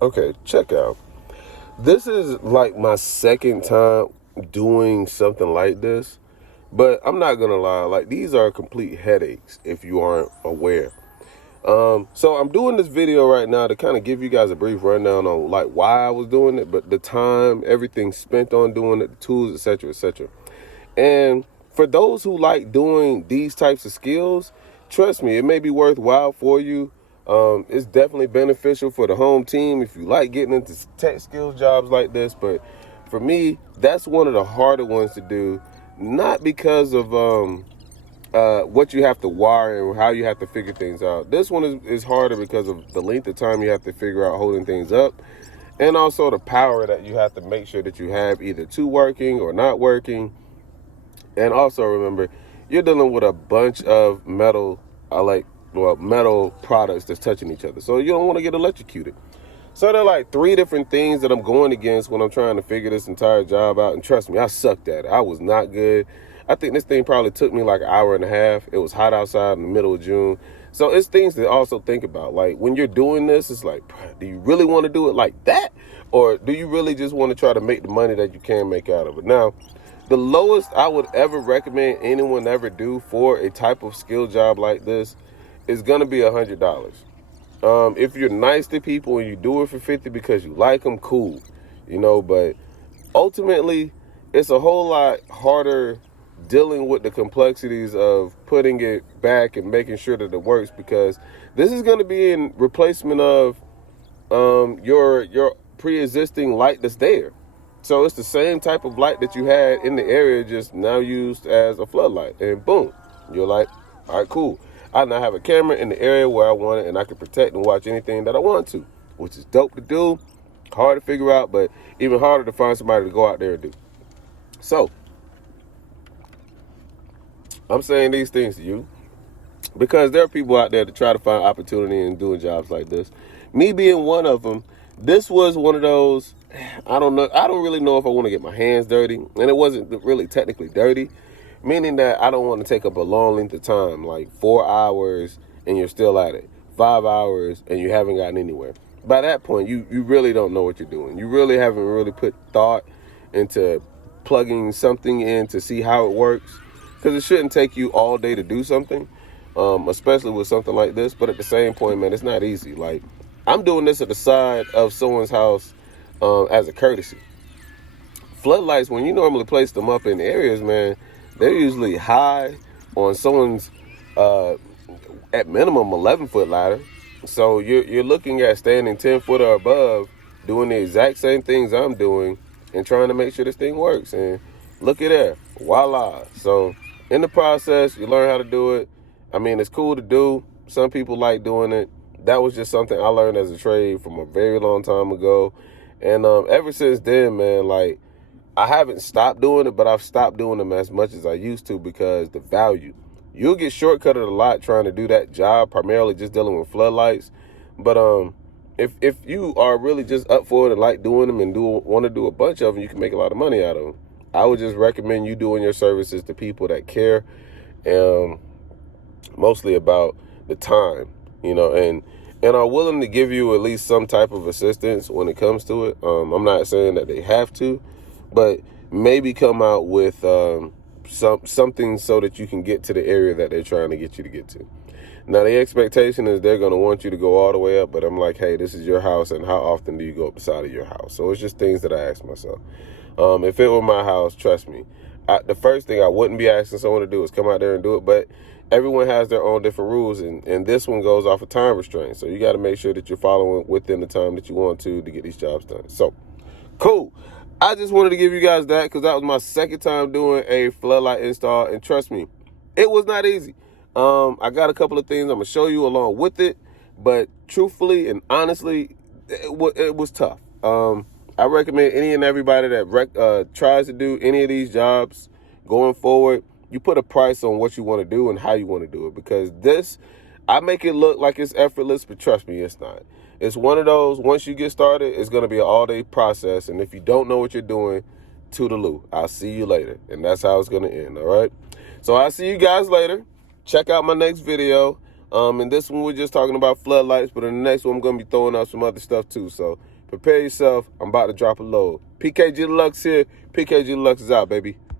Okay, check out. This is like my second time doing something like this, but I'm not gonna lie, like these are complete headaches if you aren't aware. So I'm doing this video right now to kind of give you guys a brief rundown on like why I was doing it, but the time, everything spent on doing it, the tools, etc., etc. And for those who like doing these types of skills, trust me, it may be worthwhile for you. It's definitely beneficial for the home team if you like getting into tech skills jobs like this. But for me, that's one of the harder ones to do, not because of what you have to wire and how you have to figure things out. This one is harder because of the length of time you have to figure out holding things up, and also the power that you have to make sure that you have either two working or not working. And also remember, you're dealing with a bunch of metal products that's touching each other. So you don't want to get electrocuted. So there are like 3 different things that I'm going against when I'm trying to figure this entire job out. And trust me, I sucked at it. I was not good. I think this thing probably took me like an hour and a half. It was hot outside in the middle of June. So it's things to also think about. Like when you're doing this, it's like, do you really want to do it like that? Or do you really just want to try to make the money that you can make out of it? Now, the lowest I would ever recommend anyone ever do for a type of skill job like this is going to be $100. If you're nice to people and you do it for $50 because you like them, cool, but ultimately it's a whole lot harder dealing with the complexities of putting it back and making sure that it works, because this is going to be in replacement of your pre-existing light that's there. So it's the same type of light that you had in the area, just now used as a floodlight, and boom, you're like, all right, cool. I now have a camera in the area where I want it, and I can protect and watch anything that I want to, which is dope to do, hard to figure out, but even harder to find somebody to go out there and do. So I'm saying these things to you because there are people out there that try to find opportunity in doing jobs like this. Me being one of them, this was one of those, I don't really know if I want to get my hands dirty, and it wasn't really technically dirty, meaning that I don't want to take up a long length of time, like 4 hours and you're still at it, 5 hours and you haven't gotten anywhere. By that point, you really don't know what you're doing. You really haven't really put thought into plugging something in to see how it works, because it shouldn't take you all day to do something, especially with something like this. But at the same point, man, it's not easy. Like, I'm doing this at the side of someone's house as a courtesy. Floodlights, when you normally place them up in areas, man, they're usually high on someone's, at minimum, 11-foot ladder. So you're looking at standing 10 foot or above, doing the exact same things I'm doing and trying to make sure this thing works. And look at that, voila. So in the process, you learn how to do it. I mean, it's cool to do. Some people like doing it. That was just something I learned as a trade from a very long time ago. And ever since then, man, like, I haven't stopped doing it, but I've stopped doing them as much as I used to because the value. You'll get shortcutted a lot trying to do that job, primarily just dealing with floodlights. But if you are really just up for it and like doing them and want to do a bunch of them, you can make a lot of money out of them. I would just recommend you doing your services to people that care, mostly about the time, and are willing to give you at least some type of assistance when it comes to it. I'm not saying that they have to, but maybe come out with something so that you can get to the area that they're trying to get you to get to. Now, the expectation is they're going to want you to go all the way up, but I'm like, hey, this is your house, and how often do you go up the side of your house? So it's just things that I ask myself. If it were my house, trust me, the first thing I wouldn't be asking someone to do is come out there and do it, but everyone has their own different rules, and this one goes off of time restraints. So you got to make sure that you're following within the time that you want to get these jobs done. So, cool. I just wanted to give you guys that because that was my second time doing a floodlight install, and trust me, it was not easy. I got a couple of things I'm going to show you along with it, but truthfully and honestly, it was tough. I recommend any and everybody that tries to do any of these jobs going forward, you put a price on what you want to do and how you want to do it, because this, I make it look like it's effortless, but trust me, it's not. It's one of those, once you get started, it's going to be an all-day process. And if you don't know what you're doing, toodaloo. I'll see you later. And that's how it's going to end, all right? So I'll see you guys later. Check out my next video. In this one, we're just talking about floodlights. But in the next one, I'm going to be throwing out some other stuff too. So prepare yourself. I'm about to drop a load. PKG Deluxe here. PKG Deluxe is out, baby.